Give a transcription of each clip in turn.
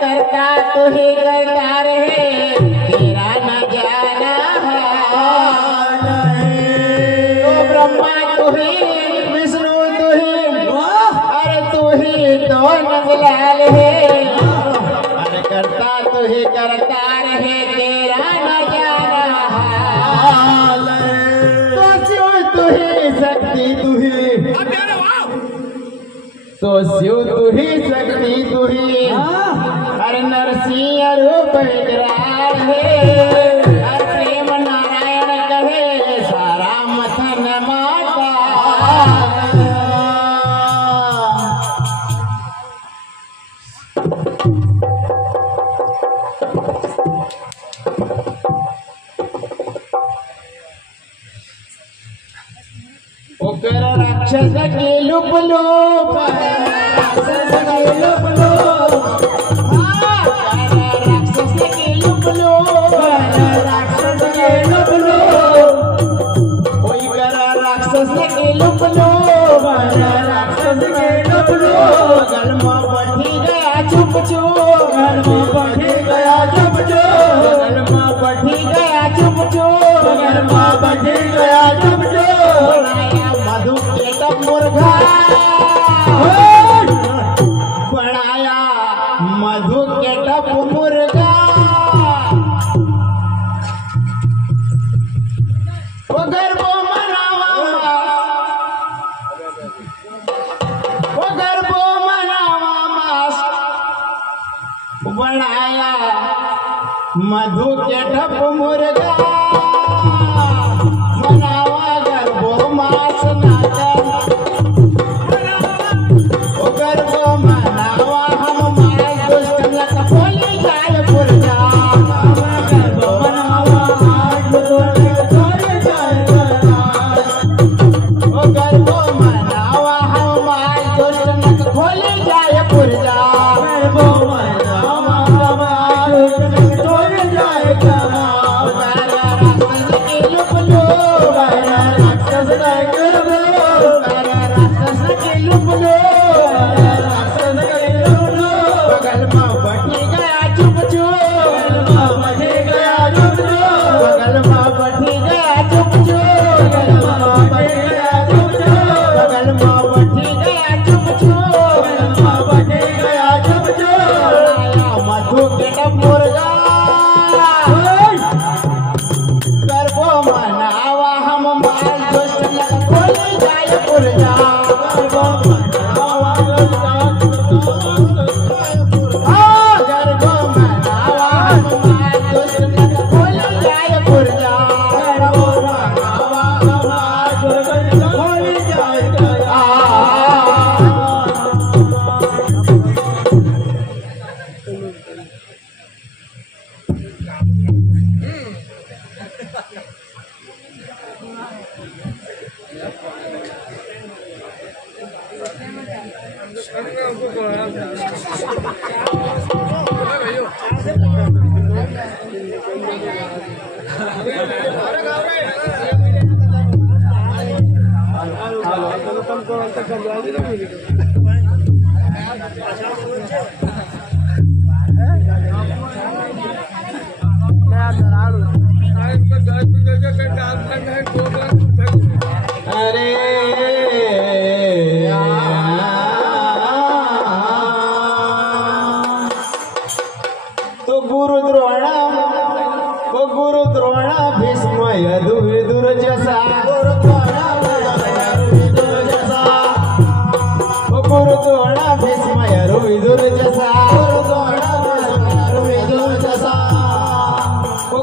करता तू ही करता रहे, तेरा न जाना हाल है। तो ब्रह्मा तू ही, विष्णु तू ही, अरे तू ही तो नंदलाल है। अरे करता तू ही करता रहे, तेरा न जाना हाल है। तो शिव तू ही, शक्ति तू ही, तो शिव तू ही, शक्ति तू ही, हर नरसिंह रूप विकराल है। हर प्रेम नारायण कहे, सारा मथन माता। ओकर राक्षस के लुप लुप, राक्षस के लुप लुप, राक्षस के लुप लुप, राक्षस के लुप लुप, कोई करा राक्षस के लुप लुप, राक्षस के लुप लुप। गल में बढ़ी गया चुप चुप, गल में बढ़ी गया चुप चुप, गल में बढ़ी गया चुप चुप, गल में बढ़ी गया चुप चुप। मधु के टप मुर्गा बढ़ाया, मधु के टप मुर्गा। वो गर्भो मनावा, वो गर्भो मनावा मास बढ़ाया, मधु के टप मुर्गा। मनावा गर्भो मास नाचन, वो गर्भो मनावा हम माय दुष्ट लत खोली जाय पुरजा। गर्भो मनावा आज दुष्ट खोली जाय पुरजा, वो गर्भो मनावा हम माय दुष्ट लत खोली जाय पुरजा। गर्भो मनावा हम माय दुष्ट लत खोली जाय पुरजा। राक्षस के लुप लुप, राक्षस के लुप लुप, राक्षस के लुप लुप, राक्षस के लुप लुप। बगल में बढ़ी गया चुप चुप, बगल में बढ़ी गया चुप चुप, बगल में बढ़ी गया चुप चुप, बगल में बढ़ी गया चुप चुप, बगल में बढ़ी गया चुप चुप, बगल में बढ़ी गया चुप चुप। मधु के टप मुर्गा गर्भो मनावा हम माय दुष्ट लत खोली जाय पुरजा। गर्भो मनावा गर्भो मनावा हम माय दुष्ट लत खोली जाय पुरजा। गर्भो मनावा हम माय दुष्ट लत खोली जाय पुरजा। अरे तो गुरु द्रोणा भीष्म यदु विदुर जसा। गुरु द्रोणा भीष्म यदु विदुर जसा,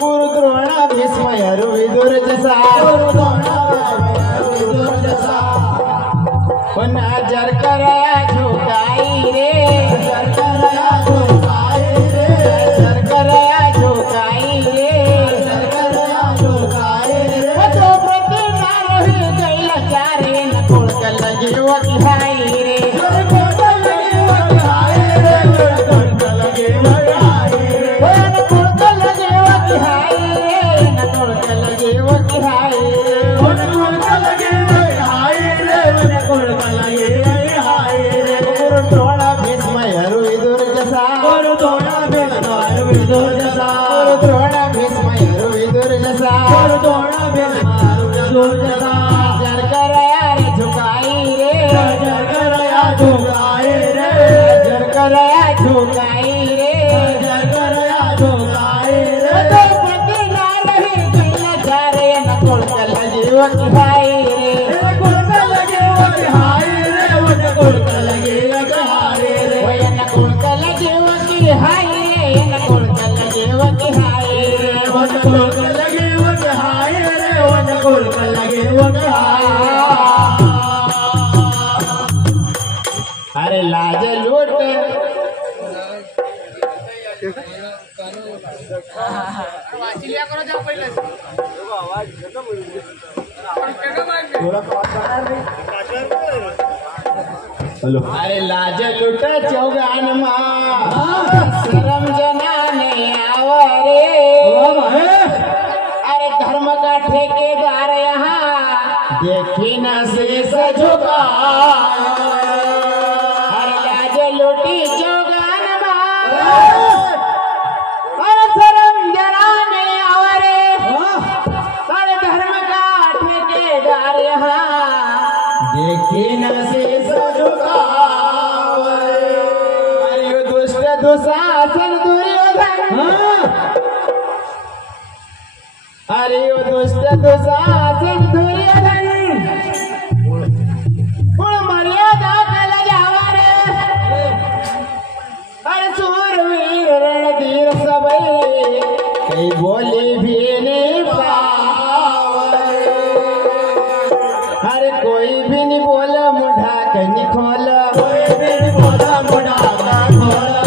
गुरु द्रोणा भीष्म यदु विदुर जसा। नजर करा झुकाई रे, नजर करा झुकाई रे, नजर करा झुकाई रे, नजर करा झुकाई रे। तो प्रति ना रही गइल चारे न कोल लगी वकी हाई रे, कोल लगी वकी हाई रे, जसा गुरु द्रोण भीष्म विदुर जसा गुरु द्रोण भीष्म विदुर जसा गुरु द्रोण भीष्म विदुर जसा जर करया रे झुकाई रे जर करया झुकाई रे जर करया झुकाई रे जर करया झुकाई रे तो पति ना रही कैला चारे न कोलकल जीव की भाई रे कोलकल जीव की हाय रे वन कोलकल जीव की हाय रे ओय न कोलकल जीव की हाय रे न कोलकल जीव की हाय रे वन कोलकल जीव की हाय रे वन कोलकल जीव की हाय अरे लाज लूट हेलो अरे लाज लूट चौगान शरम जना नहीं आवरे अरे धर्म का ठेकेदार यहाँ देखी न शेष झुका अरे लाज लूटी चौगान अरे शरम जना नहीं आवरे अरे धर्म का ठेकेदार यहाँ देखी न शेष झुका अरे यो दुष्ट दुशासन दुर्योधन अरे यो दुष्ट दुशासन दुर्योधन मर्यादा कल जावा रे अरे सूरवीर रणधीर सबई कई बोली भी नहीं पावे अरे कोई भी नहीं बोला मुढ़ा कहीं खोला कोई भी नहीं बोला मुड़ा का खोला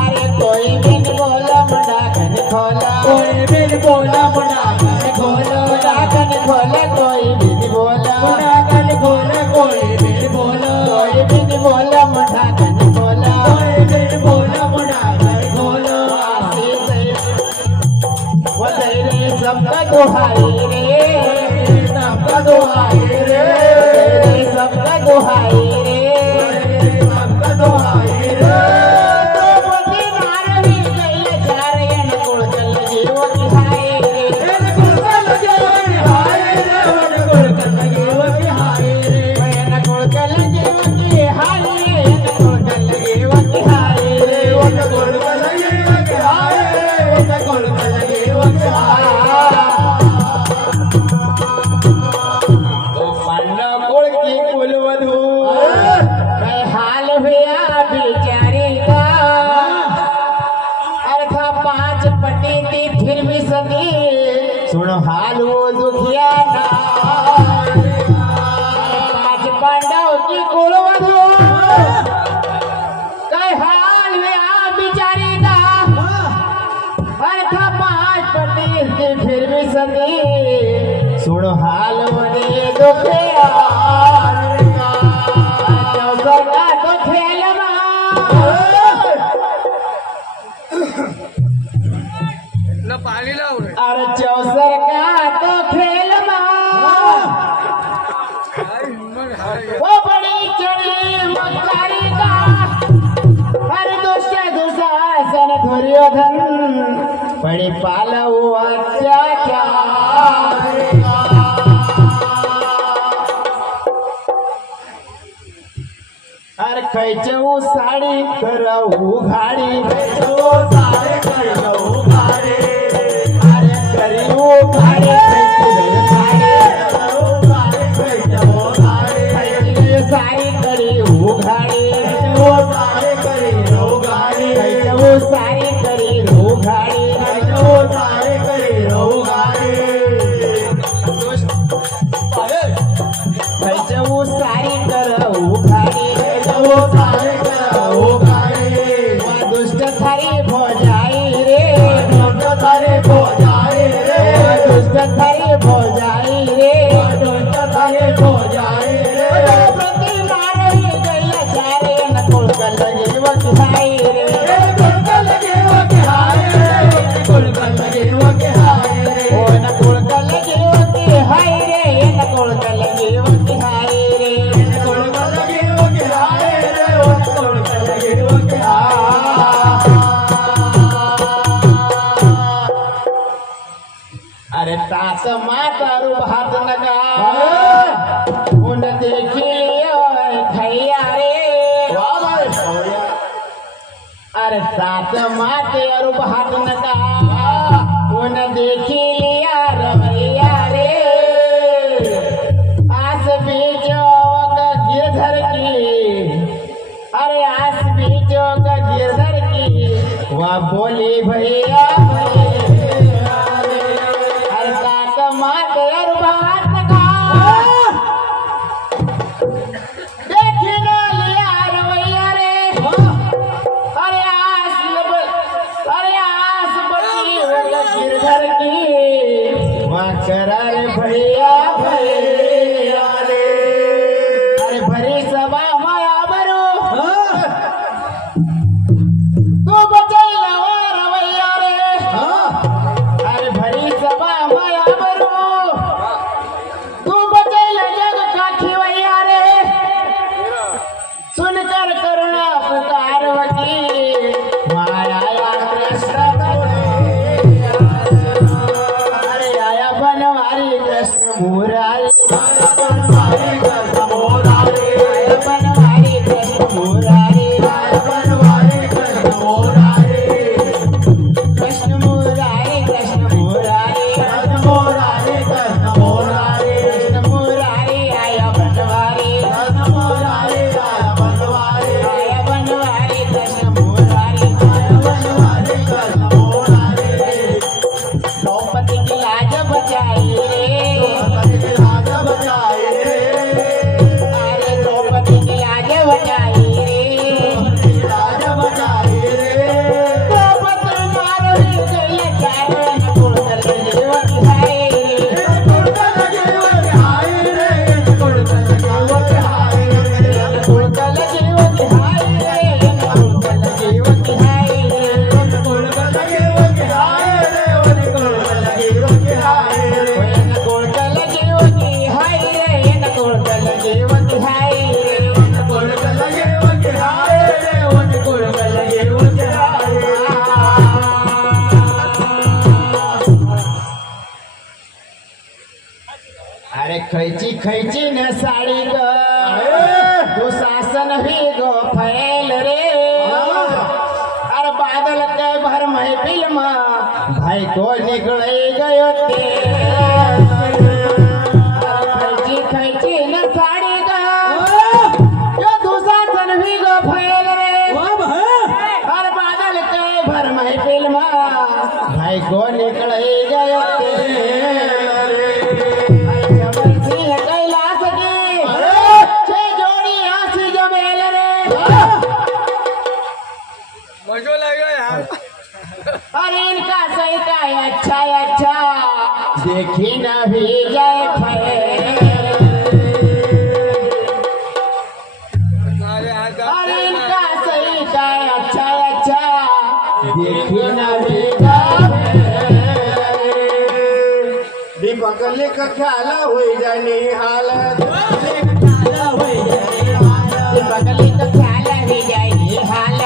अरे कोई भी नहीं बोला मुढ़ा कहीं खोला कोई भी नहीं बोला मुड़ा का खोला मुढ़ा कहीं खोला कोई भी नहीं बोला मुड़ा का खोला कोई भी नहीं बोला कोई भी नहीं बोला मुढ़ा कहीं खोला कोई भी नहीं बोला मुड़ा का खोला वो तेरे सबका दुहाई रे सबका दुहाई रे तेरे सबका दुहाई रे सबका दुहाई रे पति नारवी कैले चारे न कुलकल जीव की हाय रे कोलकल जीव की हाय रे वन कोलकल जीव की हाय रे न कुलकल जीव की हाय रे न कुलकल जीव की हाय रे वन कोलकल जीव की हाय रे वन कोलकल जीव की हाय पांडव कुल की कुलवधू मैं हाल हुआ बेचारी का अर्थ 5 पटी थी फिर भी सती सुनो हाल वो दुखिया ना 5 पांडव की कुलवधू कई हाल हुआ बेचारी का अर्थ 5 पटी थी फिर भी सती सुनो हाल वने दुखिया का तो खेल पानी लाओ रे अरे चौसर का तो खेल वो बड़ी चढ़ी मकारी का हर दुष्ट दुशासन दुर्योधन बड़ी पाला हुआ अत्याचार अरे कैचऊ साड़ी करऊ घाड़ी तो सारे करियो गारे अरे करियो घाड़ी सारे करियो गारे सारी करियो घाड़ी वो सारे करियो गारे कैचऊ सारी करियो घाड़ी वो सारे करियो गारे कैचऊ सारी करऊ घाड़ी वो सारे करो गारे दुष्ट थारी भोजाई रे दुष्ट थारे भोजाई रे दुष्ट थारी भोजाई रे दुष्ट थारे भोजाई रे प्रति मारही गैया चारे न कुलकल जीव की हाय रे कुलकल जीव के हाय रे कुलकल जीव के हाय रे ओ न कुलकल जीव की हाय रे न कुलकल जीव की हाय रे कुलकल जीव के हाय रे कुलकल जीव के हाय अरे सात माते और भात नका उन देखी लिया रवैया रे आस बीचो का गिरधर की अरे आस बीचो का गिरधर की वह बोली भैया अरे सात माते और भात नका देखी न लिया रवैया रे अरे आस बची होगा गिरधर की वहाँ करार भैया भैया रे अरे भरी सभा माया बरू तू बचल रवैया रे अरे भरी सभा माया बरू तू बचल जग का खिवैया रे सुनकर करुणा पुकारवती माया कृष्ण अरे आया बनवारी कृष्ण मुरारी बनवारी कृष्ण मुरारी आया बनवारी कृष्ण मुरारी आया बनवारी कृष्ण मुरारी कृष्ण मुरारी कृष्ण मुरारी कृष्ण मुरारी कृष्ण मुरारी कृष्ण मुरारी आया बनवारी कृष्ण मुरारी आया बनवारी आया बनवारी कृष्ण मुरारी आया बनवारी कृष्ण मुरारी द्रौपदी की लाज बचाई रे द्रौपदी की लाज बचाई रे अरे द्रौपदी की लाज बचाई रे लाज बचाई रे द्रौपदी मारो गई चारण कुड़तल जीव बिहाई रे कुड़तल जीव बिहाई रे कुड़तल जीव बिहाई रे कुड़तल जीव बिहाई रे कुड़तल जीव बिहाई रे कुड़तल जीव बिहाई रे कुड़तल जीव बिहाई रे कुड़तल जीव बिहाई रे कुड़तल जीव बिहाई रे कुड़तल जीव बिहाई रे कुड़तल जीव बिहाई अरे खैची खैची न साड़ी ग दुशासन भी गो फैल रे अरे बादल के भर महफिल में भाई को निकल गयो ते खैची खैची न साड़ी ग यो दुशासन भी गो फैल रे अरे बादल के भर महफिल में भाई को निकल गयो ते सिंह कैलाश की छह जोड़ी हाथी जमेल रे मजो लगेगा यार। अरे इनका सही का अच्छा देखी न भी जाए अरे इनका सही का अच्छा देखी न भी बगल का ख्याल हो जानी हालत बगली का ख्याल भी जाए हाल